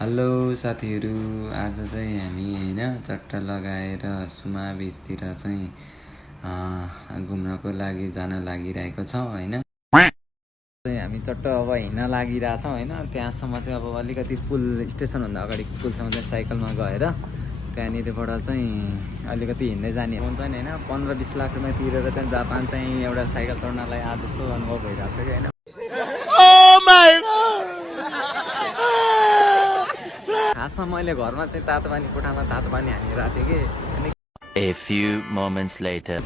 Hello साथीहरू, आज चाहिँ हामी होइन चट्टा लगाएर सुमा बिचतिर चाहिँ घुम्नको लागि जान लागिरहेको छौँ होइन। हामी चट्ट अब हिँड्न लागिरहेछौँ होइन। त्यहाँसम्म चाहिँ अब अलिकति पुल स्टेसनभन्दा अगाडि पुलसम्म चाहिँ साइकलमा गएर त्यहाँनिरबाट चाहिँ अलिकति हिँड्दै जाने हुन्छ नि होइन। 15-20 लाख रुपियाँ तिरेर चाहिँ जापान चाहिँ एउटा साइकल चढ्नलाई आज जस्तो अनुभव भइरहेको छ कि होइन। खासमा मैले घरमा चाहिँ तातो पानी कोठामा तातो पानी हानिरहेको थिएँ कि अनि A few moments later.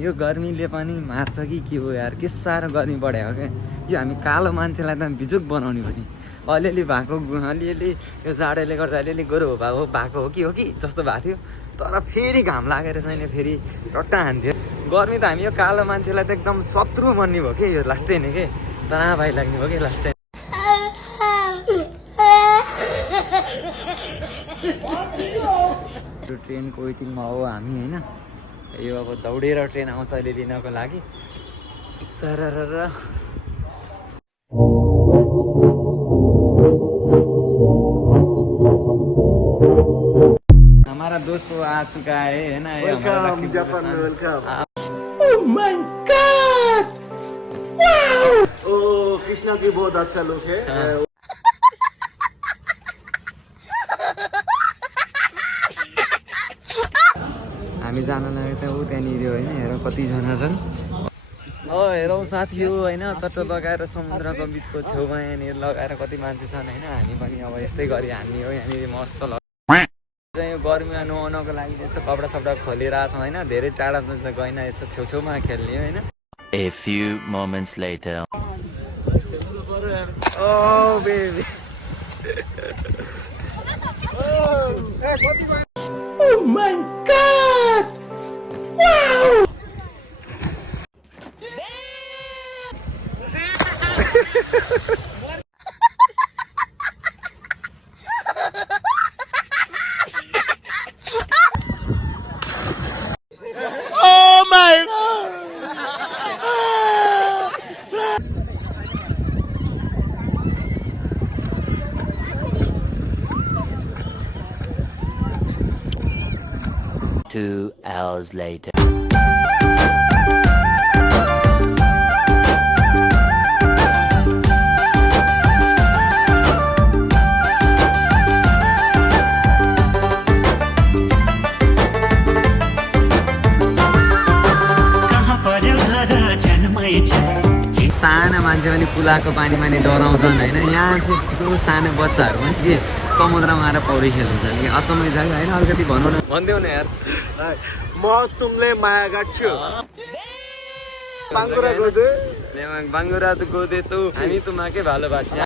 यो गर्मीले पनि मार्छ कि के हो यार, के साह्रो गर्मी बढायो क्या। यो हामी कालो मान्छेलाई त बिजुक बनाउने पनि अलिअलि भएको अलिअलि यो जाडोले गर्दा अलिअलि गोरो भएको हो कि जस्तो भएको थियो। तर फेरि घाम लागेर चाहिँ फेरि रट्टा हान्थ्यो। गर्मी त हामी यो कालो मान्छेलाई त एकदम शत्रु बन्ने भयो कि यो लास्ट टाइम के तनाव भाइ लाग्ने भयो कि लास्ट टाइम। ट्रेनको वेटिङमा हो हामी होइन। यो अब दौडेर ट्रेन आउँछ अहिले लिनको लागि। सरर हमारा दोस्त आ चुका है ना। वेलकम जापान में, welcome. Oh my god, wow. Oh Krishna ji बहुत अच्छा लुक है। हामी जान लागेको छ ऊ त्यहाँनिर होइन। हेरौँ कतिजना छन्। हेरौँ साथी हो होइन। चट्ट लगाएर समुद्रको बिचको छेउमा यहाँनिर लगाएर कति मान्छे छन् होइन। हामी पनि अब यस्तै गरी हान्ने हो यहाँनिर मस्त चाहिँ। यो गर्मीमा नुहाउनको लागि यस्तो कपडा सपडा खोलिरहेको छौँ होइन। धेरै टाढा चाहिँ गएन, यस्तो छेउछेउमा खेल्ने होइन। A few moments later. Oh baby. Oh my god, wow. Oh my god. Two hours later. साना मान्छे पनि पुलाको पानीमा नि डराउँछन् होइन। यहाँ चाहिँ त्यो सानो बच्चाहरू पनि के समुद्रमा आएर पौडी खेल्छन् कि अचम्मै छ कि होइन। अलिकति भनौँ न, भनिदेऊ न यार। म तुमले माया गर्छु। बाङ्गुरा गोदे बाङ्गुरा त गोदे तँ हामी तुमाकै भालोबासी।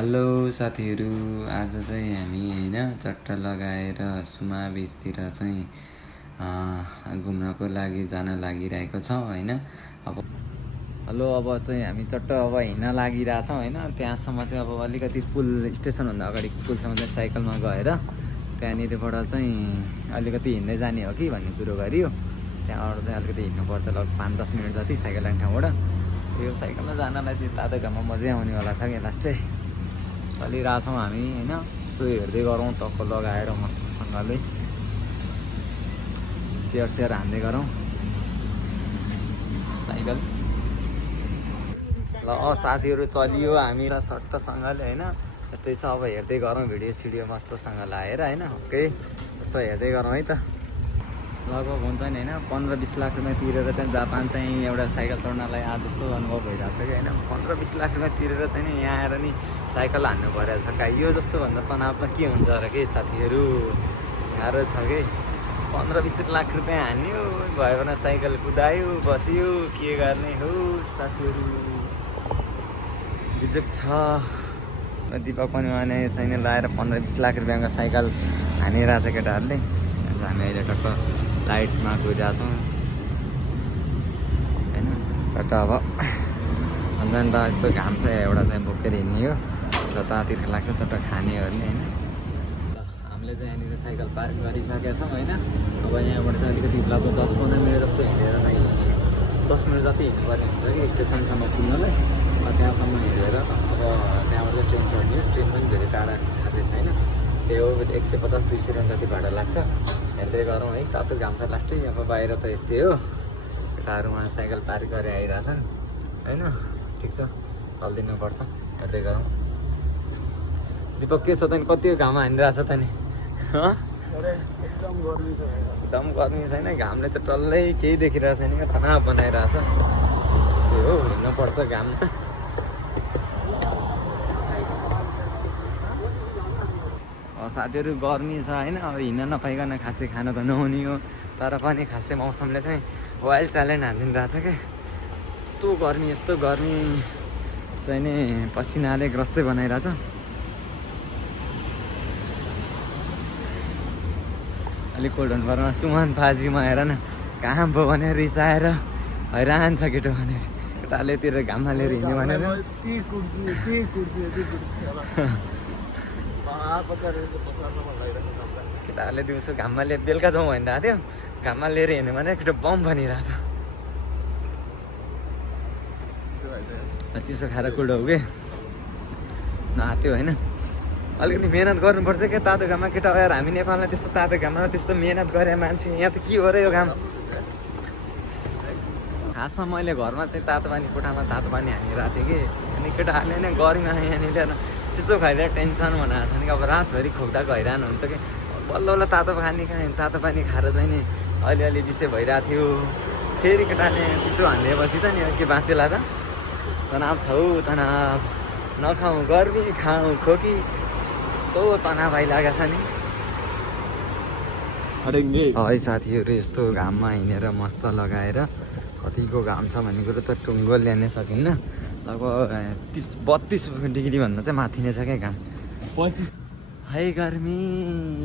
हेलो साथीहरू, आज चाहिँ हामी होइन चट्टा लगाएर सुमा बिचतिर चाहिँ घुम्नको लागि जान लागिरहेको छौँ होइन। अब चाहिँ हामी चट्ट अब हिँड्न लागिरहेछौँ होइन। त्यहाँसम्म चाहिँ अब अलिकति पुल स्टेसनभन्दा अगाडि पुलसम्म चाहिँ साइकलमा गएर त्यहाँनिरबाट चाहिँ अलिकति हिँड्दै जाने हो कि भन्ने कुरो गरियो। त्यहाँबाट चाहिँ अलिकति हिँड्नुपर्छ लगभग 5-10 मिनट जति साइकल लाने ठाउँबाट। यो साइकलमा जानलाई चाहिँ तातो घाममा मजै आउनेवाला छ कि लास्टै चलिरहेछौँ हामी होइन। सो हेर्दै गरौँ टक्क लगाएर मस्तसँगले सेयर हान्दै गरौँ साइकल। ल साथीहरू चलियो हामी र सट्टसँगले होइन। यस्तै छ अब हेर्दै गरौँ भिडियो सिडियो मस्तसँग लाएर होइन। ओके यस्तो हेर्दै गरौँ है त। लगभग हुन्छ नि होइन। 15-20 लाख रुपियाँ तिरेर चाहिँ जापान चाहिँ एउटा साइकल चढ्नलाई आज जस्तो अनुभव भइरहेको छ कि होइन। 15-20 लाख रुपियाँ तिरेर चाहिँ नि यहाँ आएर नि साइकल हान्नु परेको छ। यो जस्तो भन्दा तनाव त के हुन्छ र के साथीहरू, गाह्रो छ कि। 15-20 लाख रुपियाँ हान्यो भयो भने साइकल कुदायो बस्यो, के गर्ने हो साथीहरू, बिजुक छ। दिपक पनि भने चाहिँ लाएर 15-20 लाख रुपियाँको साइकल हानिरहेको छ केटाहरूले। हामी अहिले टक्क लाइटमा गइरहेछौँ होइन। चट्ट अब अन्त यस्तो घाम छ एउटा चाहिँ बोकेर हिँड्ने हो जतातिर लाग्छ चट्ट खाने ओर्ने होइन हामीले चाहिँ यहाँनिर साइकल पार्क गरिसकेका छौँ होइन अब यहाँबाट चाहिँ अलिकति लगभग 10-15 मिनट जस्तो हिँडेर चाहिँ 10 मिनट जति हिँड्नुपर्ने हुन्छ कि स्टेसनसम्म पुग्नलाई त्यहाँसम्म हिँडेर अब त्यहाँबाट चाहिँ ट्रेन चढ्ने ट्रेन पनि धेरै टाढा खासै छैन त्यही हो 150-200 रुपियाँ जति भाडा लाग्छ हेर्दै गरौँ है तातो घाम छ लास्टै अब बाहिर त यस्तै हो केटाहरू उहाँ साइकल पार्क गरेर आइरहेछन् होइन ठिक छ चलिदिनुपर्छ हेर्दै गरौँ दिपक के छ त नि कति घाम हानिरहेछ त नि एकदम गर्मी छैन घामले चाहिँ टल्लै केही देखिरहेको छैन क्या तनाव बनाइरहेछ त्यस्तै हो हिँड्नुपर्छ घाममा साथीहरू गर्मी छ होइन अब हिँड्न नपाइकन खासै खान त नहुने हो तर पनि खासै मौसमले चाहिँ वाइल्ड च्यालेन्ज हालिदिनु रहेछ क्या यस्तो गर्मी चाहिँ नि पसिनाले ग्रस्तै बनाइरहेछ अलिक कोल्ड हुनुपर्मा सुमन फाजीमा हेर न कहाँ भयो भनेर रिसाएर हैरान छ केटो भनेर केटाले तिर घाममा लिएर हिँड्यो भनेर केटाहरूले दिउँसो घाममा लिएर बेलुका जाउँ भनिरहेको थियो घाममा लिएर हिँड्यो भने केटो बम भनिरहेछ चिसो खाएर कुल्डो हो कि नआत्यो होइन अलिकति मिहिनेत गर्नुपर्छ क्या तातो घाममा केटा यार हामी नेपालमा त्यस्तो तातो घाममा त्यस्तो मिहिनेत गरे मान्छे यहाँ त के हो र यो घाम खासमा मैले घरमा चाहिँ तातो पानी कोठामा तातो पानी हानिरहेको थिएँ कि अनि केटाहरूले नै गर्मीमा यहाँनिर चिसो खाइदिएर टेन्सन बनाएको छ नि अब रातभरि खोक्दाको हैरान हुन्छ कि बल्ल बल्ल तातो पानी खाएर चाहिँ नि अलिअलि विषय भइरहेको थियो फेरि केटाले चिसो हानिदिएपछि त नि के बाँचेला त तनाव छौ तनाव नखाउँ गर्मी खाउँ खोकी यस्तो तनाव आइरहेको छ नि है साथीहरू यस्तो घाममा हिँडेर मस्त लगाएर कतिको घाम छ भन्ने कुरो त टुङ्गो ल्याउनै सकिन्न लगभग 30-32 डिग्रीभन्दा चाहिँ माथि नै छ क्या घाम 35 है गर्मी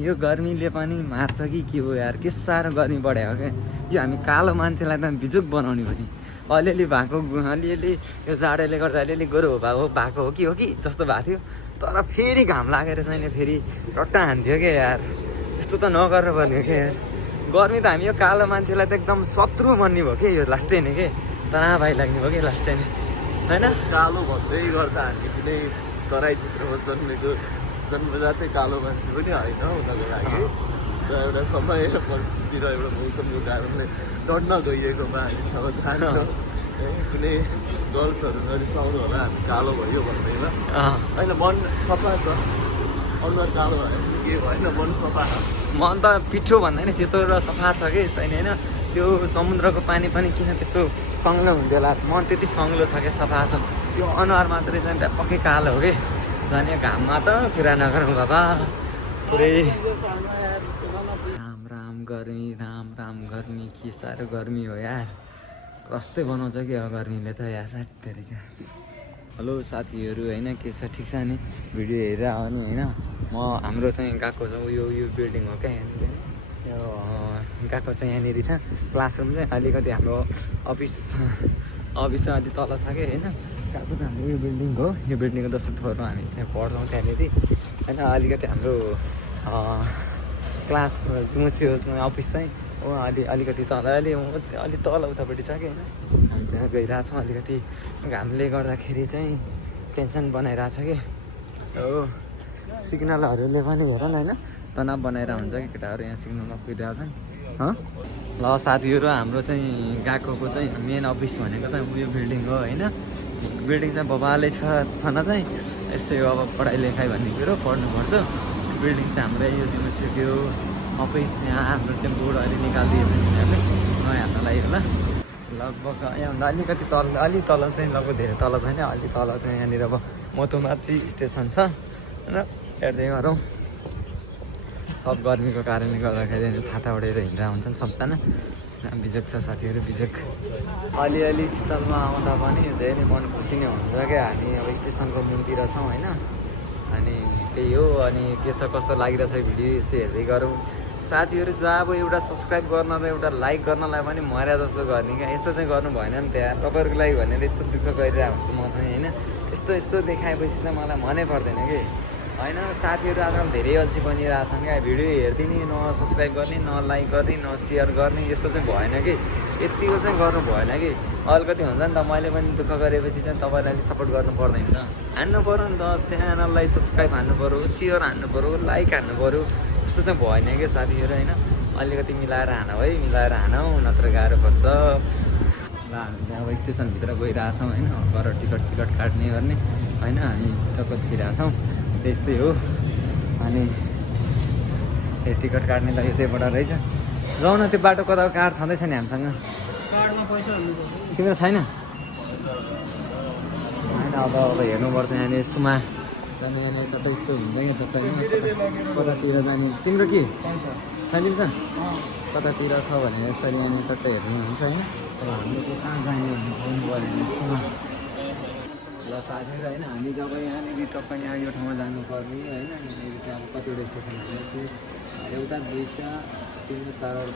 यो गर्मीले पनि मार्छ कि के हो यार के साह्रो गर्मी बढायो क्या यो हामी कालो मान्छेलाई त बिजुक बनाउने पनि अलिअलि भएको अलिअलि यो जाडोले गर्दा अलिअलि गोरो भएको हो कि जस्तो भएको थियो तर फेरि घाम लागेर चाहिँ फेरि रट्टा हान्थ्यो क्या यार यस्तो त नगर्नु पर्ने हो क्या यार गर्मी त हामी यो कालो मान्छेलाई त एकदम शत्रु बन्ने भयो कि यो लास्टै नै के तनाव आइलाग्ने भयो कि लास्टै नै होइन कालो भन्दै गर्दा हामी कुनै तराई क्षेत्रमा जन्मेको जन्मजातै कालो मान्छे पनि होइन उनीहरूको लागि र एउटा समय परिस्थिति र एउटा मौसमको कारणले डढ्न गइएकोमा हामी जान्छौँ कुनै गर्ल्सहरू रिसाउनु होला हामी कालो भयो भन्दैमा होइन मन सफा छ अनुहार कालो भयो के भएन मन सफा मन त पिठो भन्दा नि सेतो र सफा छ कि छैन होइन त्यो समुद्रको पानी पनि किन त्यस्तो सङ्लो हुन्थ्यो होला मन त्यति सङ्लो छ क्या सफा छ त्यो अनुहार मात्रै चाहिँ पक्कै कालो हो कि झन् यो घाममा त कुरा नगरौँ बाबा पुरै राम राम गर्मी के साह्रो गर्मी हो यार कस्तै बनाउँछ कि अब गर्मीले त यार रातभरिका हेलो साथीहरू होइन के छ ठिक छ नि भिडियो हेरेर हो नि होइन म हाम्रो चाहिँ गएको छ यो बिल्डिङ हो क्या यहाँनिर यो गएको चाहिँ यहाँनिर छ क्लासरुम चाहिँ अलिकति हाम्रो अफिस चाहिँ अलिक तल छ कि होइन गएको त हाम्रो यो बिल्डिङ हो यो बिल्डिङको 10ौँ फ्लोरमा हामी चाहिँ पढ्छौँ त्यहाँनिर होइन अलिकति हाम्रो क्लास जुमुसी अफिस चाहिँ हो अलिकति तल अलिक तल उतापट्टि छ कि होइन हामी त्यहाँ गइरहेछौँ अलिकति घामले गर्दाखेरि चाहिँ टेन्सन बनाइरहेछ कि हो सिग्नलहरूले पनि हेर न होइन तनाव बनाएर हुन्छ कि केटाहरू यहाँ सिग्नलमा कुदिरहेको छन् ल साथीहरू हाम्रो चाहिँ गएको चाहिँ मेन अफिस भनेको चाहिँ उयो बिल्डिङ हो होइन बिल्डिङ चाहिँ बबाले छन चाहिँ यस्तै हो अब पढाइ लेखाइ भन्ने कुरो पढ्नुपर्छ बिल्डिङ चाहिँ हाम्रो यो जिम्मेसियो अफिस यहाँ हाम्रो चाहिँ बोर्ड अहिले निकालिदिएछ यिनीहरूले नयाँ हाल्नलाई होला लगभग यहाँभन्दा अलिकति अलि तल चाहिँ लगभग धेरै तल छैन अलि तल चाहिँ यहाँनिर अब मोतुमाची स्टेसन छ र हेर्दै गरौँ सब गर्मीको कारणले गर्दाखेरि छाता उडेर हिँडेर हुन्छन् सबजना बिजोक छ साथीहरू बिजोक अलिअलि शीतलमा आउँदा पनि धेरै मन खुसी नै हुन्छ क्या हामी अब स्टेसनको मुनतिर छौँ होइन अनि त्यही हो अनि के छ कस्तो लागिरहेछ भिडियो यसो हेर्दै गरौँ साथीहरू जहाँ अब एउटा सब्सक्राइब गर्न र एउटा लाइक गर्नलाई पनि मर्या जस्तो गर्ने क्या यस्तो चाहिँ गर्नु भएन नि त्यहाँ तपाईँहरूको लागि भनेर यस्तो दुःख गरिरहेको हुन्छु म चाहिँ होइन यस्तो देखाएपछि चाहिँ मलाई मनै पर्दैन कि होइन साथीहरू आजकल धेरै अल्छी बनिरहेछन् क्या भिडियो हेरिदिने न सब्सक्राइब गर्ने न लाइक गर्ने न सेयर गर्ने यस्तो चाहिँ भएन कि यतिको चाहिँ गर्नु भएन कि अलिकति हुन्छ नि त मैले पनि दुःख गरेपछि चाहिँ तपाईँलाई सपोर्ट गर्नु पर्दैन त हान्नु पऱ्यो नि त च्यानललाई सब्सक्राइब हान्नु पऱ्यो सेयर हान्नु पऱ्यो लाइक हान्नु पऱ्यो यस्तो चाहिँ भएन कि साथीहरू होइन अलिकति मिलाएर हान है मिलाएर हानौँ नत्र गाह्रो पर्छ ल हामी चाहिँ अब स्टेसनभित्र गइरहेछौँ होइन घर टिकट काट्ने गर्ने होइन हामी टक्क छिरहेछौँ त्यस्तै हो अनि टिकट काट्ने त यतैबाट रहेछ जाउँ न त्यो बाटो कता कार्ड छँदैछ नि हामीसँग कार्डमा पैसा हाल्नुपर्छ तिम्रो छैन होइन अब हेर्नुपर्छ यहाँनिर सुमा जाने यहाँनिर चट्टै यस्तो हुन्छ क्या चट्टै कतातिर जाने तिम्रो के छैन छ कतातिर छ भने यसरी यहाँनिर चट्टै हेर्नु हुन्छ होइन अब हामीले त्यो कहाँ जाने भन्ने पाउनु पऱ्यो भने सुमा ल साथीहरू होइन हामी जब यहाँनिर टक्क यहाँ यो ठाउँमा जानुपर्ने होइन यहाँनिर चाहिँ अब कतिवटा स्टेसनहरू चाहिँ एउटा दुईवटा तिनवटा चारवटा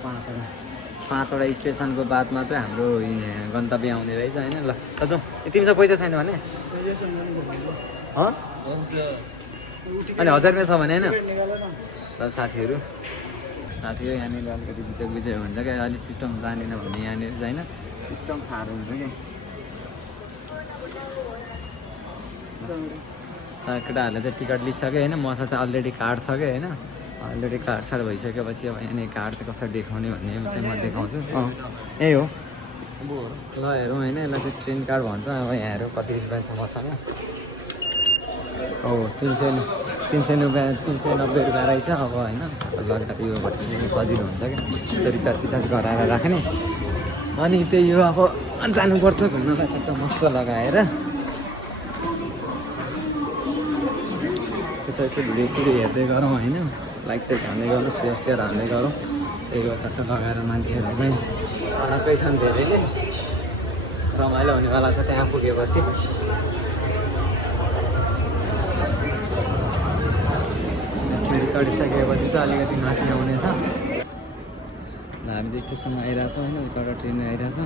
पाँचवटा स्टेसनको बादमा चाहिँ हाम्रो गन्तव्य आउने रहेछ होइन ल जाउँ तिमीसँग पैसा छैन भने अनि 1000 रुपियाँ छ भने होइन ल साथीहरू यहाँनिर अलिकति बिचक हुन्छ क्या अलिक सिस्टम जानेन भने यहाँनिर चाहिँ होइन सिस्टम थाहा हुन्छ क्या केटाहरूले चाहिँ टिकट लिइसक्यो होइन मसँग चाहिँ अलरेडी कार्ड छ क्या होइन अलरेडी कार्ड साड भइसकेपछि अब यहाँनिर कार्ड चाहिँ कसरी देखाउने भन्ने चाहिँ म देखाउँछु यही हो ल हेरौँ होइन यसलाई चाहिँ ट्रेन कार्ड भन्छ अब यहाँ हेरौँ कति रुपियाँ छ मसँग हो 390 रुपियाँ रहेछ अब होइन लगातार यो भने सजिलो हुन्छ क्या यसरी रिचार्ज गराएर राख्ने अनि त्यही हो अब जानुपर्छ घुम्नलाई चट्ट मस्त लगाएर त्यसो यसो भिडियो हेर्दै गरौँ होइन लाइक साइक हान्दै गरौँ सेयर हान्दै गरौँ त्यही हो चट्ट लगाएर मान्छेहरू चाहिँ आएकै छन् धेरैले रमाइलो हुनेवाला छ त्यहाँ पुगेपछि सिँढी चढिसकेपछि चाहिँ अलिकति माथि आउनेछ हामी चाहिँ स्टेसनमा आइरहेछौँ होइन उताबाट ट्रेन आइरहेछ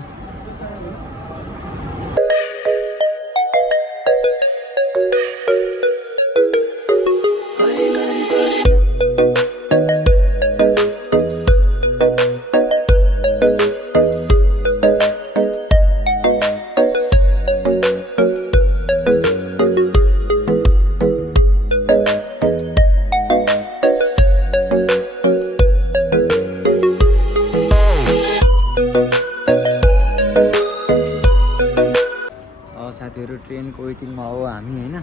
साथीहरू ट्रेनको वेटिङमा हो हामी होइन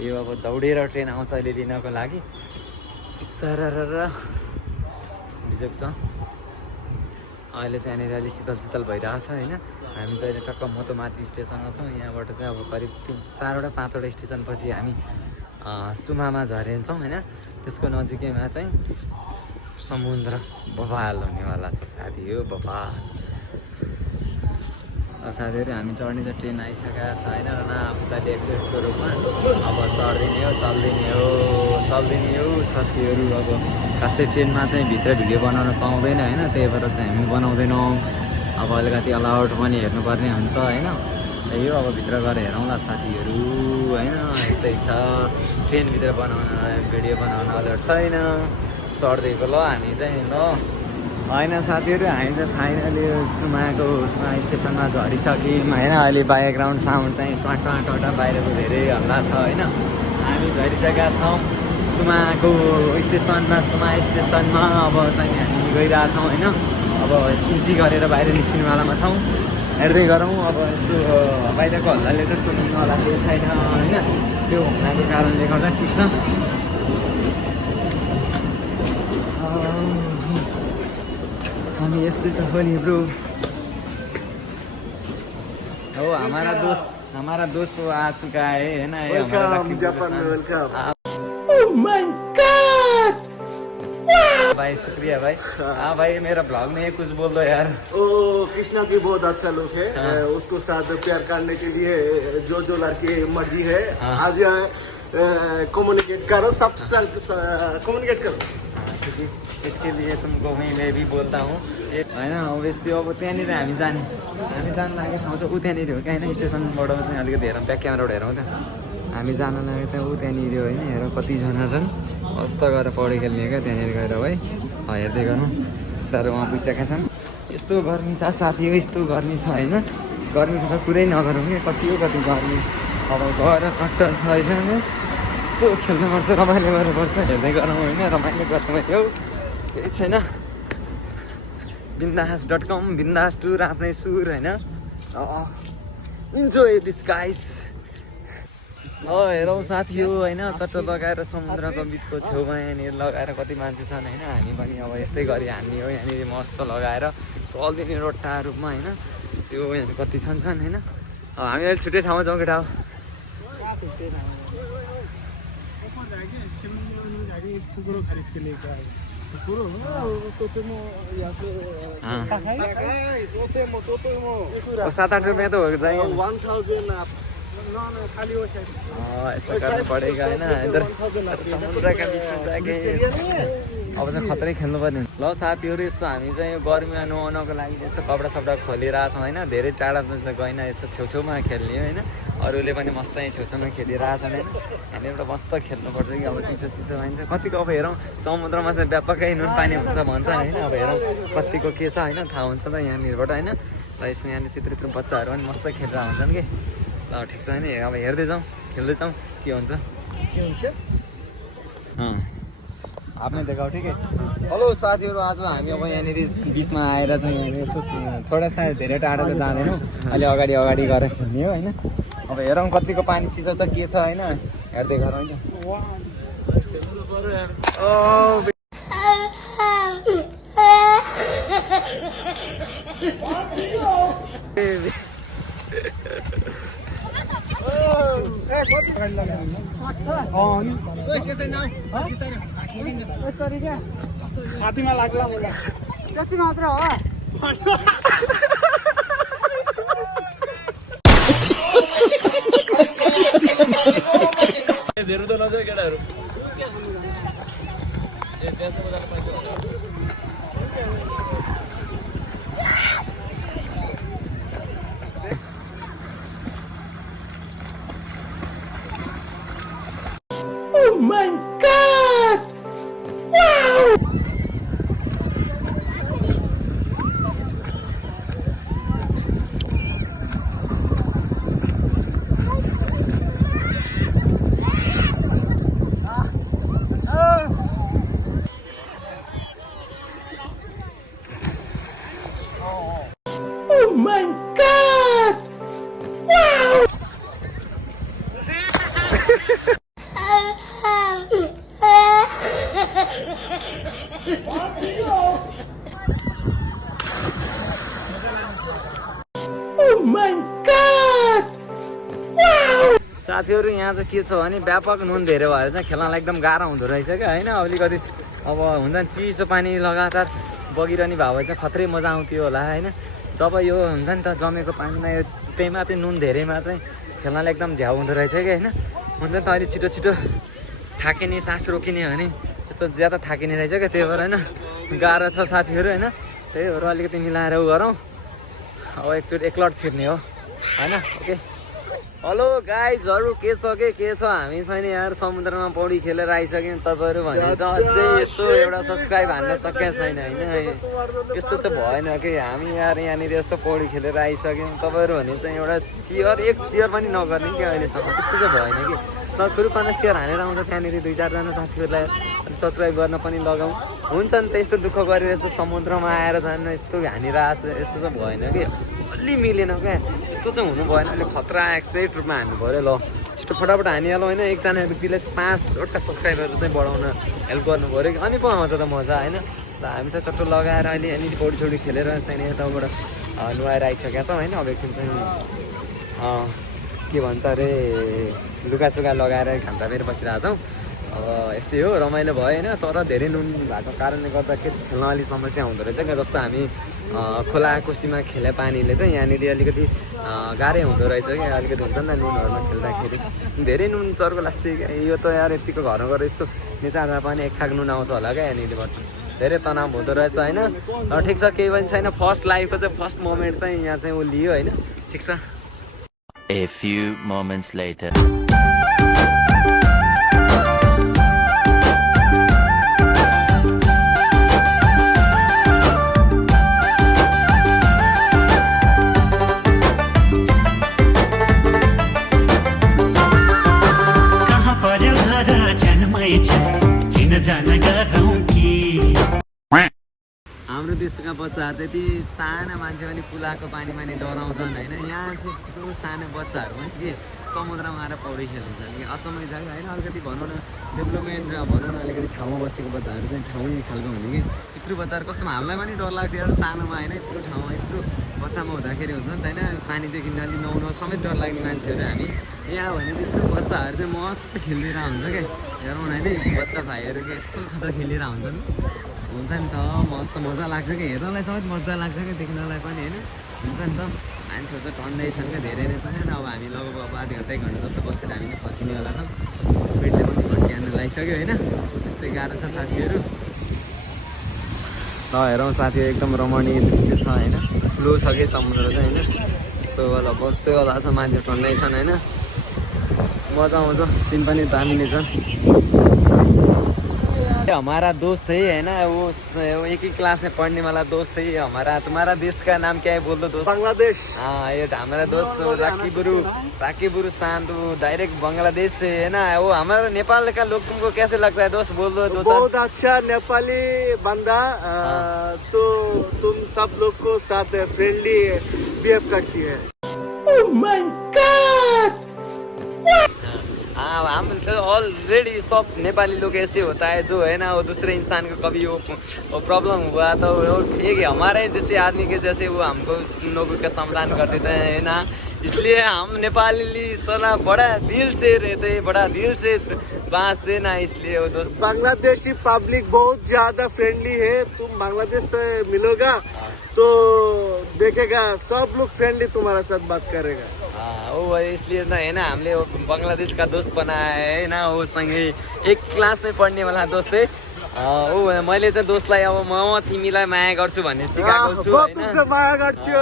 यो अब दौडेर ट्रेन आउँछ अहिले लिनको लागि सरर बिजोग छ अहिले चाहिँ यहाँनिर अलिक शीतल भइरहेछ होइन हामी चाहिँ अहिले टक्क मोतो माथि स्टेसनमा छौँ यहाँबाट चाहिँ अब करिब 4वटा 5वटा स्टेसनपछि हामी सुमामा झरेन्छौँ होइन त्यसको नजिकैमा चाहिँ समुद्र बवाल हुनेवाला छ साथी हो बवाल साथीहरू हामी चढ्ने चाहिँ ट्रेन आइसकेको छ होइन र नाफुताली एक्सप्रेसको रूपमा अब चल्दिने हो साथीहरू अब खासै ट्रेनमा चाहिँ भित्र भिडियो बनाउन पाउँदैन होइन त्यही भएर चाहिँ हामी बनाउँदैनौँ अब अलिकति अलाउट पनि हेर्नुपर्ने हुन्छ होइन त्यही हो अब भित्र गएर हेरौँला साथीहरू होइन यस्तै छ ट्रेनभित्र भिडियो बनाउन अलाउट छैन चढ्दैको ल हामी चाहिँ ल होइन साथीहरू हामी चाहिँ फाइनली सुमा स्टेसनमा झरिसक्यौँ होइन अहिले ब्याकग्राउन्ड साउन्ड चाहिँ टोटा बाहिरको धेरै हल्ला छ होइन हामी झरिसकेका छौँ सुमा स्टेसनमा अब चाहिँ हामी गइरहेछौँ होइन अब इन्ट्री गरेर बाहिर निस्किनेवालामा छौँ हेर्दै गरौँ अब यसो बाहिरको हल्लाले त सुन्नु होला केही छैन होइन त्यो हुनाको कारणले गर्दा ठिक छ अनि यस्तै त हो नि ब्रो हो हमारा दोस्त वो आ चुका है ना वेलकम जापान में वेलकम ओह माय गॉड भाई शुक्रिया भाई हाँ भाई मेरा ब्लॉग में कुछ बोल दो यार ओ कृष्णा की बहुत अच्छा लोग है उसको साथ प्यार करने के लिए जो लड़की मर्जी है आज कम्युनिकेट करो सब कम्युनिकेट करो छु कि त्यसके लिए तुमको मैं भी बोल्दा हूँ होइन अभियसली अब त्यहाँनिर हामी जान लागेको ठाउँ चाहिँ ऊ त्यहाँनिर हो क्या होइन स्टेसनबाट चाहिँ अलिकति हेरौँ ब्याक क्यामेराबाट हेरौँ त हामी जान लागेको चाहिँ ऊ त्यहाँनिर होइन हेरौँ कतिजना छन् हस्त गएर पौडी खेल्ने क्या त्यहाँनिर गएर है हेर्दै गरौँ तर उहाँ पुगिसकेका छन् यस्तो गर्मी छ साथी हो यस्तो गर्मी छ होइन गर्मीको त कुरै नगरौँ क्या कति गर्मी अब गएर चट्ट छैन यस्तो खेल्नुपर्छ रमाइलो गर्नुपर्छ हेर्दै गरौँ होइन रमाइलो गर्नु हो केही छैन बिन्दास.com बिन्दास टुर आफ्नै सुर होइन इन्जोय दिस गाइस हेरौँ साथी हो होइन चट्ट लगाएर समुद्रको बिचको छेउमा यहाँनिर लगाएर कति मान्छे छन् होइन हामी पनि अब यस्तै गरी हान्ने हो यहाँनिर मस्त लगाएर चल्दिने रोट्टा रूपमा होइन यस्तै हो यहाँनिर कति छन् होइन हामी अहिले छुट्टै ठाउँमा जाउँ केटा हो ₹7-8 रुपियाँ त हो जाएगा 1000 यस्तो गर्नु पढेको होइन समुद्रका बिचमा जाके अब चाहिँ खतरै खेल्नु पर्ने ल साथीहरू यस्तो हामी चाहिँ यो गर्मीमा नुहाउनको लागि यस्तो कपडा सपडा खोलिरहेको छौँ होइन धेरै टाढा चाहिँ गएन यस्तो छेउछेउमा खेल्ने होइन अरूले पनि मस्त छेउछेउमा खेलिरहेको छन् होइन एउटा मस्त खेल्नुपर्छ कि अब चिसो भइन्छ कतिको अब हेरौँ समुद्रमा चाहिँ व्यापकै नुन पानी हुन्छ भन्छ होइन अब हेरौँ कतिको के छ होइन थाहा हुन्छ त यहाँनिरबाट होइन र यस्तो यहाँनिर चित्र बच्चाहरू पनि मस्त खेलेर हुन्छन् कि ल ठिक छ नि अब हेर्दै जाउँ खेल्दै जाउँ के हुन्छ आफ्नै देखाऊ ठिकै हेलो साथीहरू आज हामी अब यहाँनिर बिचमा आएर चाहिँ यहाँनिर यसो थोडा सा धेरै टाढा त जाँदैनौँ अलि अगाडि गएर खेल्ने हो होइन अब हेरौँ कतिको पानी चिसो छ के छ होइन हेर्दै गरौँ छातीमा लाग्ला जति मात्र हो धेरै त नजाऊ केटाहरू Oh my God! Wow! Oh my God! Wow! साथीहरू यहाँ चाहिँ के छ भने व्यापक नुन धेरै भएर चाहिँ खेल्नलाई एकदम गाह्रो हुँदो रहेछ क्या होइन अलिकति अब हुन्छ नि चिसो पानी लगातार बगिरहने भए चाहिँ खत्रै मजा आउँथ्यो होला होइन जब यो हुन्छ नि त जमेको पानीमा यो त्यही मात्रै नुन धेरैमा चाहिँ खेल्नलाई एकदम झ्याउ हुँदो रहेछ क्या होइन हुन्छ नि त अहिले छिटो थाकिने सास रोकिने भने त्यस्तो ज्यादा थाकिने रहेछ क्या त्यही भएर होइन गाह्रो छ साथीहरू होइन त्यही भएर अलिकति मिलाएर उ गरौँ अब एकचोटि एकलट छिर्ने हो होइन ओके हेलो गाइजहरू के छ हामी छैन यार समुद्रमा पौडी खेलेर आइसक्यौँ तपाईँहरू भने चाहिँ अझै यसो एउटा सब्सक्राइब हान्न सकेका छैन होइन यस्तो चाहिँ भएन कि हामी यार यहाँनिर यस्तो पौडी खेलेर आइसक्यौँ तपाईँहरू भने चाहिँ एउटा एक सेयर पनि नगर्ने कि अहिलेसम्म त्यस्तो चाहिँ भएन कि नखुरुपना सेयर हानेर आउँछ त्यहाँनिर 2-4जना साथीहरूलाई अनि सब्सक्राइब गर्न पनि लगाउँ हुन्छ नि त यस्तो दुःख गरेर यस्तो समुद्रमा आएर जानु यस्तो हानेर आएको छ यस्तो चाहिँ भएन कि अलि मिलेन क्या यस्तो चाहिँ हुनु भएन अहिले खतरा एक्सपेक्ट रूपमा हान्नु पऱ्यो ल छिटो फटाफट हानिहालौँ होइन एकजना व्यक्तिलाई चाहिँ 5वटा सब्सक्राइबरहरू चाहिँ बढाउन हेल्प गर्नु पऱ्यो कि अनि पो आउँछ त मजा होइन ल हामी चाहिँ चट्टो लगाएर अहिले यहाँनिर पौडी खेलेर चाहिँ यताबाट नुहाएर आइसकेका छौँ होइन अब एकछिन चाहिँ के भन्छ अरे लुगासुगा लगाएर घामतापेर बसिरहेको छौँ अब यस्तै हो रमाइलो भयो होइन तर धेरै नुन भएको कारणले गर्दाखेरि खेल्न अलिक समस्या हुँदो रहेछ क्या जस्तो हामी खोला कोसीमा खेले पानीले चाहिँ यहाँनिर अलिकति गाह्रै हुँदो रहेछ क्या अलिकति हुन्छ नि त नुनहरूमा खेल्दाखेरि धेरै नुन चर्को लास्टिक यो त यार यतिको घरमा गएर यसो निचार्दा पनि एक छाक नुन आउँछ होला क्या यहाँनिरबाट धेरै तनाव हुँदो रहेछ होइन ठिक छ केही पनि छैन फर्स्ट लाइफको चाहिँ फर्स्ट मोमेन्ट चाहिँ यहाँ चाहिँ ऊ लियो होइन ठिक छ A few moments later. कहाँ पर्यो घर जन्मै छ चिन जान गरौँ कि हाम्रो देशका बच्चाहरू त्यति साना मान्छे पनि पुलाको पानीमा नि डराउँछन् होइन यहाँ चाहिँ यत्रो सानो बच्चाहरू पनि के समुद्रमा आएर पौडी खेल्छन् कि अचम्मै छ होइन अलिकति भनौँ न डेभलपमेन्ट र भनौँ न अलिकति ठाउँमा बसेको बच्चाहरू चाहिँ ठाउँै खालको हुने कि यत्रो बच्चाहरू कस्तो हामीलाई पनि डर लाग्थ्यो सानोमा होइन यत्रो ठाउँमा यत्रो बच्चामा हुँदाखेरि हुन्छ नि त होइन पानीदेखि अलि नुहाउन समेत डर लाग्ने मान्छेहरू हामी यहाँ भने चाहिँ यत्रो बच्चाहरू चाहिँ मस्त खेलिदिएर हुन्छ क्या हेरौँ होइन बच्चा भाइहरू के यस्तो खतरा खेलिएर हुन्छन् हुन्छ नि त मस्त मजा लाग्छ कि हेर्नलाई समेत मजा लाग्छ क्या देख्नलाई पनि होइन हुन्छ नि त मान्छेहरू त टन्डै छन् क्या धेरै नै छन् अब हामी लगभग अब आधी घन्टा 1 घन्टा जस्तो बसेर हामी फर्किनेवाला छौँ पेटले पनि भट्क्याउन लागिसक्यो होइन यस्तै गाह्रो छ साथीहरू ल हेरौँ साथीहरू एकदम रमणीय दृश्य छ होइन फ्लो छ कि समुद्र चाहिँ होइन यस्तो होला बस्दै होला छ मान्छे टन्डै छन् होइन मजा आउँछ सिन पनि दामी नै छ हमारा दोस्त है है ना वो एक ही क्लास में पढ़ने वाला दोस्त है हमारा तुम्हारा देश का नाम क्या है बोल दो दोस्त बांग्लादेश हाँ ये हमारा दोस्त राकी बुरु शांत डायरेक्ट बांग्लादेश से है ना वो हमारा नेपाल का लोग तुमको कैसे लगता है दोस्त बोल दो बहुत अच्छा नेपाली बंदा तो तुम सब लोग को साथ फ्रेंडली बिहेव करती है हाँ हम तो ऑलरेडी सब नेपाली लोग ऐसे होता है जो है ना वो दूसरे इंसान को कभी वो प्रॉब्लम हुआ तो वो एक हमारे जैसे आदमी के जैसे वो हमको लोगों का समाधान कर देते हैं है ना इसलिए हम नेपाली साला बड़ा दिल से रहते बड़ा दिल से बांसते ना इसलिए वो दोस्त बांग्लादेशी पब्लिक बहुत ज्यादा फ्रेंडली है तुम बांग्लादेश से मिलोगा तो देखेगा सब लोग फ्रेंडली तुम्हारे साथ बात करेगा वो इसलिए ना है ना हमले बंगलादेश का दोस्त बनाया है ना वो सँगै एक क्लास में पढ्ने वाला दोस्त है ऊ मैले चाहिँ दोस्तलाई अब म तिमीलाई माया गर्छु भन्ने सिकाएको छु हैन माया गर्छु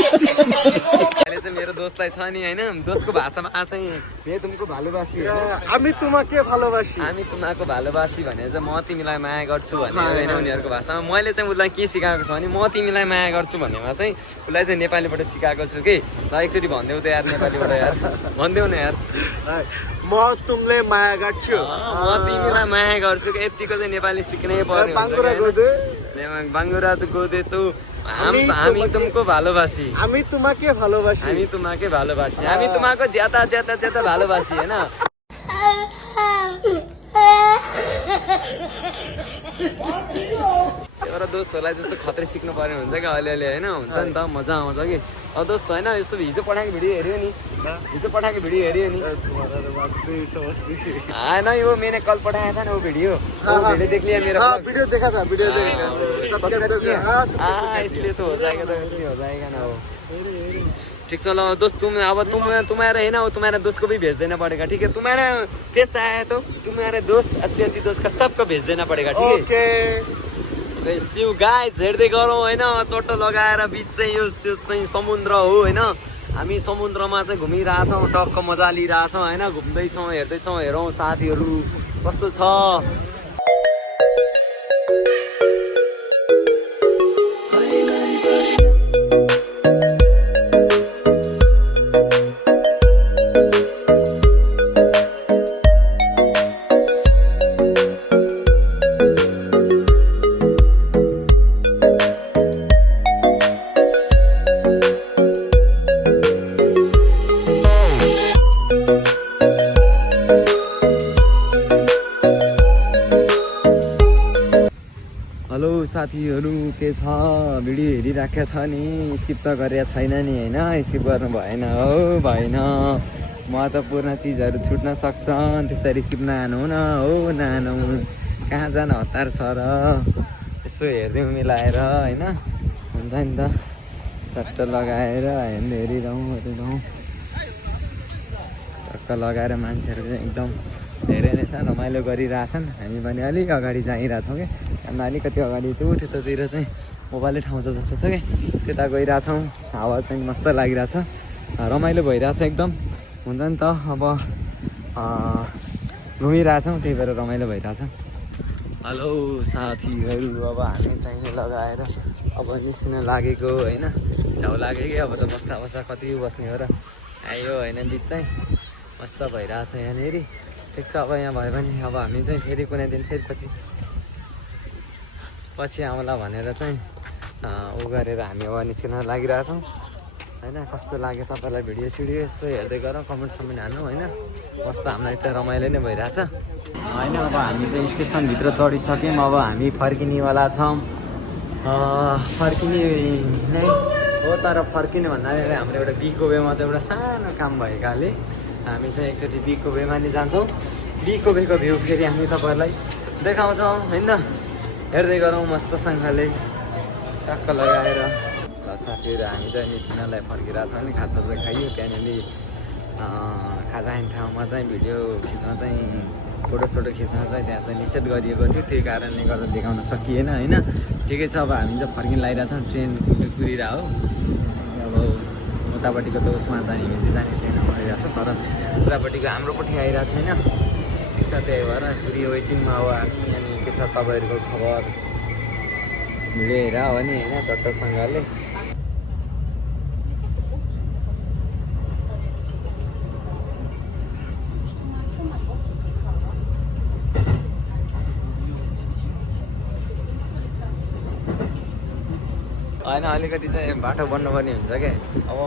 अहिले चाहिँ मेरो दोस्तलाई छ नि हैन दोस्तको भाषामा चाहिँ मे तुमको भालोबासी हामी तुम्हाके भालोबासी हामी तुम्हाको भालोबासी भने चाहिँ म तिमीलाई माया गर्छु भन्ने हैन उनीहरुको भाषामा मैले चाहिँ उसलाई के सिकाएको छु भने म तिमीलाई माया गर्छु भन्नेमा चाहिँ उसलाई चाहिँ नेपालीबाट सिकाएको छु के ल एकचोटी भन्देऊ त यार नेपालीबाट यार भन्देऊ न यार म तुमले माया गर्छु म तिमीलाई माया गर्छु के यतिको चाहिँ नेपाली सिक्नै पर्यो बाङ्गुरा गोदे बाङ्गुरा गोदे तू हामी तुमको भालोबासी हामी तुम्हाके भालोबासी हामी तुम्हाके भालोबासी हामी तुम्हाको ज्यादा ज्यादा ज्यादा भालोबासी हैन एउटा दोस्तहरूलाई जस्तो खतरे सिक्नु पर्ने हुन्छ क्या अलिअलि होइन हुन्छ नि त मजा आउँछ कि अब दोस्त होइन यस्तो हिजो पठाएको भिडियो हेऱ्यो नि हिजो पठाएको भिडियो हेऱ्यो नि होइन यो मैंने कल पठाया था ना वो वीडियो वीडियो देख लिया मेरा वीडियो देखा था वीडियो देखा इसलिए तो हो जाएगा तो हो जाएगा ना वो ठीक चलो दोस्त तुम्हारा है ना वो तुम्हारे दोस्त को भी भेज देना पड़ेगा ठीक है तुम्हारा फेस आया है तो तुम्हारे दोस्त अच्छी अच्छी दोस्त का सबको भेज देना पड़ेगा ठीक है सिउ गाइस हेर्दै गरौँ होइन चट्टो लगाएर बिच चाहिँ यो चाहिँ समुद्र हो होइन हामी समुद्रमा चाहिँ घुमिरहेछौँ टक्क मजा लिइरहेछौँ होइन घुम्दैछौँ हेर्दैछौँ हेरौँ साथीहरू कस्तो छ साथीहरू के छ भिडियो हेरिराखेको छ नि स्किप त गरेको छैन नि होइन स्किप गर्नु भएन हो भएन महत्त्वपूर्ण चिजहरू छुट्न सक्छन्, त्यसरी स्किप नहानु न हो नानु, कहाँ जान हतार छ र, यसो हेरिदिउँ मिलाएर होइन, हुन्छ नि त, चट्ट लगाएर हेरिरहँ चट्ट लगाएर मान्छेहरू चाहिँ एकदम धेरै नै छ, रमाइलो गरिरहेछन्। हामी पनि अलिक अगाडि जाइरहेछौँ कि, अन्त अलिकति अगाडि त्यतातिर चाहिँ मोबाइलै ठाउँ छ जस्तो छ कि, त्यता गइरहेछौँ। हावा चाहिँ मस्त लागिरहेछ, रमाइलो भइरहेछ एकदम, हुन्छ नि त। अब घुमिरहेछौँ, त्यही भएर रमाइलो भइरहेछ। हेलो साथीहरू, अब हामी चाहिँ लगाएर अब निस्किन लागेको होइन, छेउ लाग्यो कि अब त बस्दा कति बस्ने हो र, आयो होइन, बिच चाहिँ मस्त भइरहेछ यहाँनिर। ठिक छ, अब यहाँ भयो भने अब हामी चाहिँ फेरि कुनै दिन फेरि पछि आउँला भनेर चाहिँ उ गरेर हामी अब निस्किन लागिरहेछौँ होइन। कस्तो लाग्यो तपाईँलाई भिडियो सिडियो यसो हेर्दै गरौँ, कमेन्ट हाल्नु होइन। मस्त हामीलाई त रमाइलो नै भइरहेछ होइन। अब हामी चाहिँ स्टेसनभित्र चढिसक्यौँ, अब हामी फर्किनेवाला छौँ। फर्किने नै हो, तर फर्किने भन्नाले हाम्रो एउटा बीको वेमा चाहिँ एउटा सानो काम भएकाले हामी चाहिँ एकचोटि बीको वेमा नै जान्छौँ। बीको वेको भ्यू फेरि हामी तपाईँहरूलाई देखाउँछौँ होइन। हेर्दै गरौँ मस्तसँगले टक्क लगाएर। साथीहरू हामी चाहिँ निस्किनलाई फर्किरहेको छ नि, खाजा चाहिँ खाइयो त्यहाँनिर। खाजा खाने ठाउँमा चाहिँ भिडियो खिच्न चाहिँ फोटोसोटो खिच्न चाहिँ त्यहाँ चाहिँ निषेध गरिएको थियो, त्यही कारणले गर्दा देखाउन सकिएन होइन। ठिकै छ, अब हामी चाहिँ फर्किन लागिरहेको छौँ, ट्रेन कुरिरहेको हो। अब उतापट्टिको त उसमा चाहिँ हिमेजी जाने ट्रेन आइरहेको छ, तर उतापट्टिको हाम्रोपट्टि आइरहेको छैन। ठिक छ, त्यही भएर फेरि वेटिङमा हो हामी। अनि के छ तपाईँहरूको खबर, भिडियो हेर हो नि होइन, चट्टसँगले। होइन अलिकति चाहिँ बाटो बन्नुपर्ने हुन्छ क्या। अब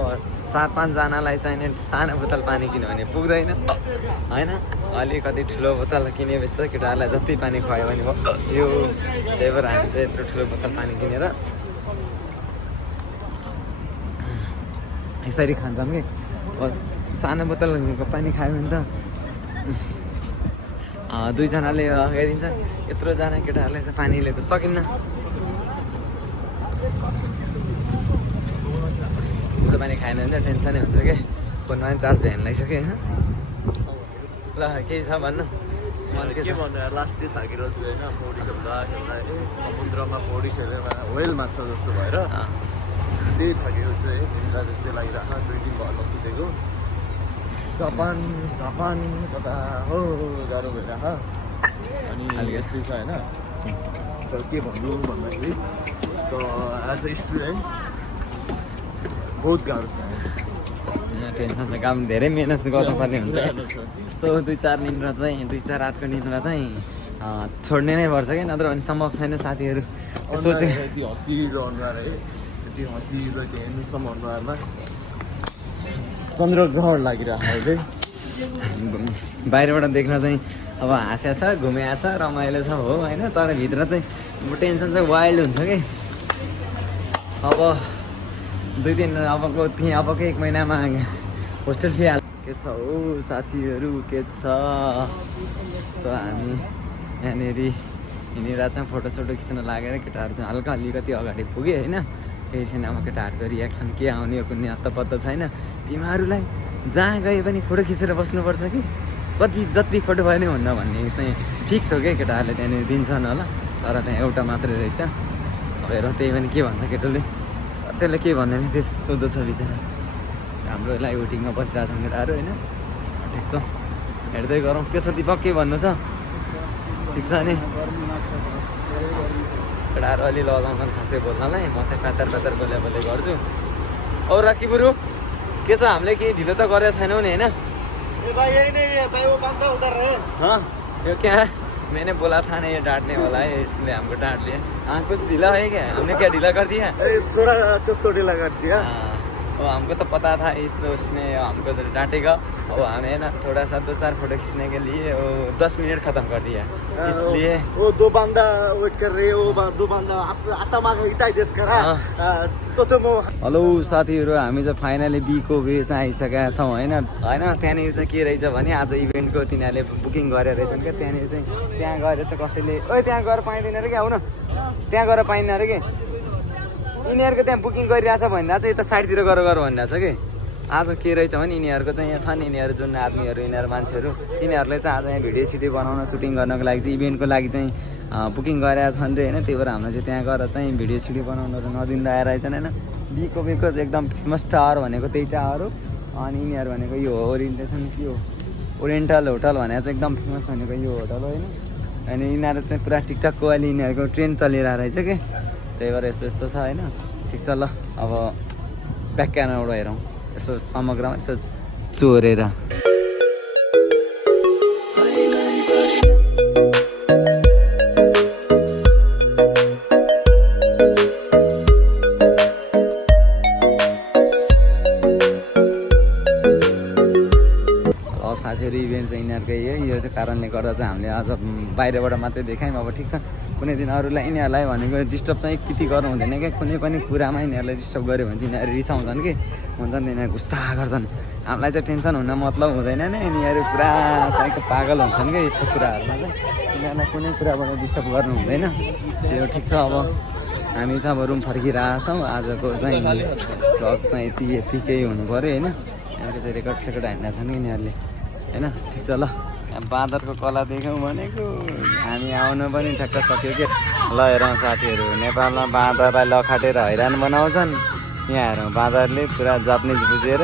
4-5जनालाई चाहिने सानो बोतल पानी किन्यो भने पुग्दैन होइन। अलिकति ठुलो बोतल किनेपछि केटाहरूलाई जति पानी खुवायो भने यो, त्यही भएर हामी चाहिँ यत्रो ठुलो बोतल पानी किनेर यसरी खान्छौँ कि। सानो बोतलको पानी खायो भने त 2जनाले लगाइदिन्छन्, यत्रोजना केटाहरूलाई चाहिँ पानीले त सकिन्न। पानी खाएन भने त टेन्सनै हुन्छ क्या। फोनमा पनि चार्ज भ्यान लगाइसक्यो होइन। ल केही छ भन्नु? के भन्नु यार, लास्ट दिन थाकिरहेको छु होइन। पौडी खेल्दा समुद्रमा पौडी खेलेर वेल माछा जस्तो भएर त्यही थाकेको छु है। निन्द्रा जस्तै लागिरहेको, 2 दिन भयो नसुतेको। जापान कता हो गाह्रो भइरहेको। अनि यस्तै छ होइन। तर के भन्नु भन्दाखेरि त एज अ स्टुडेन्ट बहुत गाह्रो छ। टेन्सन छ, काम धेरै मिहिनेत गर्नुपर्ने हुन्छ। यस्तो 2-4 निन्द्रा चाहिँ 2-4 रातको निन्द्रा चाहिँ छोड्ने नै पर्छ कि, नत्र भने सम्भव छैन साथीहरू। सोचे यति हँसिलो अनुहार है, यति हँसिलो त्यो हेर्नुसम्म अनुहारमा चन्द्रग्रहण लागिरहेको अहिले। बाहिरबाट देख्न चाहिँ अब हाँस्या छ, घुमिया छ, रमाइलो छ हो होइन। तर भित्र चाहिँ टेन्सन चाहिँ वाइल्ड हुन्छ कि। अब 2 दिन अबको 1 महिनामा होस्टेल फी हाल के छ हो साथीहरू, के छ त। हामी यहाँनिर हिँडिरहेको छौँ, फोटोसोटो खिच्न लागेर। केटाहरू चाहिँ हल्का अलिकति अगाडि पुग्यो होइन। केही छैन, अब केटाहरूको रियाक्सन के आउने हो कुनै हत्तपत्त छैन। तिमीहरूलाई जहाँ गए पनि फोटो खिचेर बस्नुपर्छ कि जति फोटो भयो नि हुन्न भन्ने चाहिँ फिक्स हो क्या। केटाहरूले त्यहाँनिर दिन्छन् होला, तर त्यहाँ एउटा मात्रै रहेछ। अब हेरौँ त्यही पनि के भन्छ केटोले। त्यसले के भन्दैन, त्यो सोध्छ बिचरा। हाम्रोलाई वेटिङमा बसिरहेको छौँ केटाहरू होइन। ठिक छ, हेर्दै गरौँ के छ। दिपक के भन्नु छ? ठिक छ नि, केटाहरू अलि लगाउँछन् खासै बोल्नलाई। म चाहिँ पातर बोले गर्छु। औ राखी बुरु के छ, हामीले केही ढिलो त गरेको छैनौँ नि होइन। हाँ यो क्या है, मैंने बोला था ना ये डांटने वाला है, इसलिए हमको डांट लिया। हाँ कुछ ढीला है क्या? हमने क्या ढीला कर दिया? थोड़ा चुप तो ढीला कर दिया। अब हमको तो पता था इस उसने हमको तो डांटेगा। अब हमें है ना थोड़ा सा 2-4 फोटो खींचने के लिए वो 10 मिनट ख़त्म कर दिया, इसलिए वो 2 बंदा वेट कर रहे हो, 2 बंदा आत्मा इता देश करा तो म हेलो साथीहरू, हामी चाहिँ फाइनली बीको वे चाहिँ आइसकेका छौँ होइन। त्यहाँनिर चाहिँ के रहेछ भने आज इभेन्टको तिनीहरूले बुकिङ गरेर रहेछन् क्या। त्यहाँनिर चाहिँ त्यहाँ गएर चाहिँ कसैले त्यहाँ गएर पाइँदैन अरे कि, आउन त्यहाँ गएर पाइँदैन अरे कि, यिनीहरूको त्यहाँ बुकिङ गरिरहेछ भन्दा चाहिँ यता साइडतिर गर भनिरहेको छ कि। आज के रहेछ भने यिनीहरूको चाहिँ यहाँ छन्, यिनीहरू जुन आदमीहरू यिनीहरू मान्छेहरू यिनीहरूले चाहिँ आज यहाँ भिडियो सिडियो बनाउन सुटिङ गर्नको लागि चाहिँ इभेन्टको लागि चाहिँ बुकिङ गरेका छन् रे होइन। त्यही भएर हामीलाई चाहिँ त्यहाँ गएर चाहिँ भिडियो सिडियो बनाउनहरू नदिँदा आइरहेछन् होइन। बीको एकदम फेमस टावर भनेको त्यही टावर हो। अनि यिनीहरू भनेको यो ओरिएन्टेसन के हो, ओरिएन्टल होटल भनेको चाहिँ एकदम फेमस भनेको यो होटल हो होइन। अनि यिनीहरू चाहिँ पुरा टिकटकको अहिले यिनीहरूको ट्रेन्ड चलिरहेको रहेछ कि, त्यही भएर यस्तो यस्तो छ होइन। ठिक छ ल, अब ब्याक क्यामेराबाट हेरौँ यसो समग्रमा यसो चोरेर। साथीहरू इभेन्ट चाहिँ यिनीहरूकै हो, यो चाहिँ कारणले गर्दा चाहिँ हामीले आज बाहिरबाट मात्रै देखायौँ। अब ठिक छ, कुनै दिन अरूलाई यिनीहरूलाई भनेको डिस्टर्ब चाहिँ त्यति गर्नु हुँदैन क्या। कुनै पनि कुरामा यिनीहरूलाई डिस्टर्ब गऱ्यो भने चाहिँ यिनीहरू रिसाउँछन् कि, हुन्छ नि यिनीहरू गुस्सा गर्छन्। हामीलाई चाहिँ टेन्सन हुन मतलब हुँदैन नि, यिनीहरू पुरा साइको पागल हुन्छन् क्या यस्तो कुराहरूमा चाहिँ। यिनीहरूलाई कुनै कुराबाट डिस्टर्ब गर्नु हुँदैन। त्यो ठिक छ। अब हामी चाहिँ अब रुम फर्किरहेछौँ। आजको चाहिँ भ्लग चाहिँ यतिकै हुनु पऱ्यो होइन। यहाँको चाहिँ रेकर्ड सेकर्ड हान्दा छन् कि यिनीहरूले होइन। ठिक छ ल, यहाँ बाँदरको कला देख्यौँ भनेको हामी आउनु पनि ठ्याक्क सक्यो कि। ल हेरौँ साथीहरू, नेपालमा बाँदरलाई लखाटेर हैरान बनाउँछन्, यहाँ हेरौँ बाँदरले पुरा जापानिज बुझेर।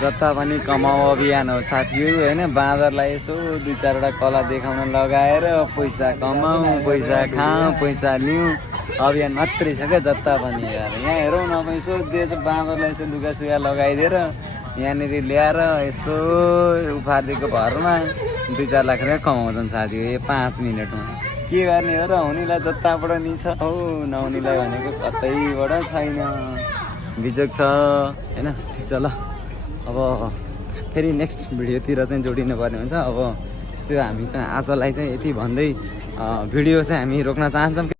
जता पनि कमाऊ अभियान हो साथीहरू होइन। बाँदरलाई यसो 2-4वटा कला देखाउन लगाएर पैसा कमाऊ, पैसा खाऊ, पैसा लिउँ अभियान मात्रै छ क्या जता पनि यार। यहाँ हेरौँ न, अब यसो दिएछ बाँदरलाई यसो लुगा सुगा लगाइदिएर यहाँनिर ल्याएर यसो उफारिदिएको भरमा 2-4 लाख रुपियाँ कमाउँछन् साथीहरू यो 5 मिनटमा। के गर्ने हो र, हुनेलाई जताबाट नि छ हो, नहुनेलाई भनेको कतैबाट छैन, बिजोग छ होइन। ठिक छ ल, अब फेरि नेक्स्ट भिडियोतिर चाहिँ जोडिनु पर्ने हुन्छ। अब यस्तो हामी चाहिँ आजलाई चाहिँ यति भन्दै भिडियो चाहिँ हामी रोक्न चाहन्छौँ।